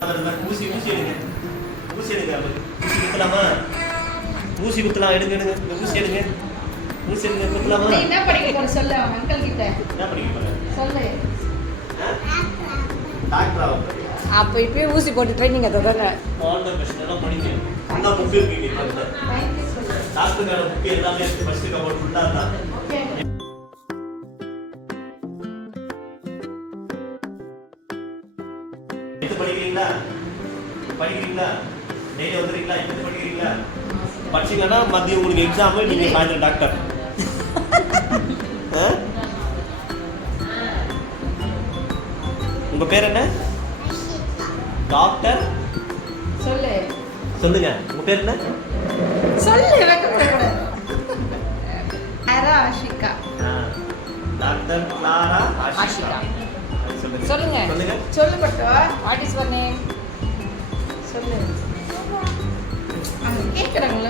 ஊசி ஊசி எடுங்க ஊசி எடுங்க ஊசி குத்தலாமா ஊசி குத்தலாம் எடுங்க எடுங்க இந்த ஊசி எடுங்க ஊசி எடுங்க குத்தலாமா நீ என்ன படிக்க போற சொல்லு அவன் அங்கிள் கிட்ட என்ன படிக்க போற சொல்லு டாக்டர் ஆக அப்போ இப்பயே ஊசி போட்டு ட்ரைனிங் அதுதானே ஆல் தி பெஸ்ட் எல்லாம் படிங்க என்ன புக் இருக்கீங்க இப்போ தேங்க் யூ சொல்லு டாக்டர்கான புக் எல்லாமே ஃபர்ஸ்ட் கவர் ஃபுல்லா தான் ஓகே இது படிக்கிறீங்களா படிக்கிறீங்களா டெய்லி வந்துறீங்களா இப்போ படிக்கிறீங்களா படிச்சீங்கன்னா மதியம் உங்களுக்கு எக்ஸாம் நீங்க சாயந்தரம் டாக்டர் உங்க பேர் என்ன டாக்டர் சொல்லு சொல்லுங்க உங்க பேர் என்ன சொல்லு வெக்கப்படக்கூடாது ஆஷிகா டாக்டர் கிளாரா ஆஷிகா. ஆஷிகா சொல்லுங்க சொல்லுங்க. சொல்லுங்க சொல்லு பட்டு வாட் இஸ் யுவர் நேம்? சொல்லு அவங்க கேட்குறாங்கள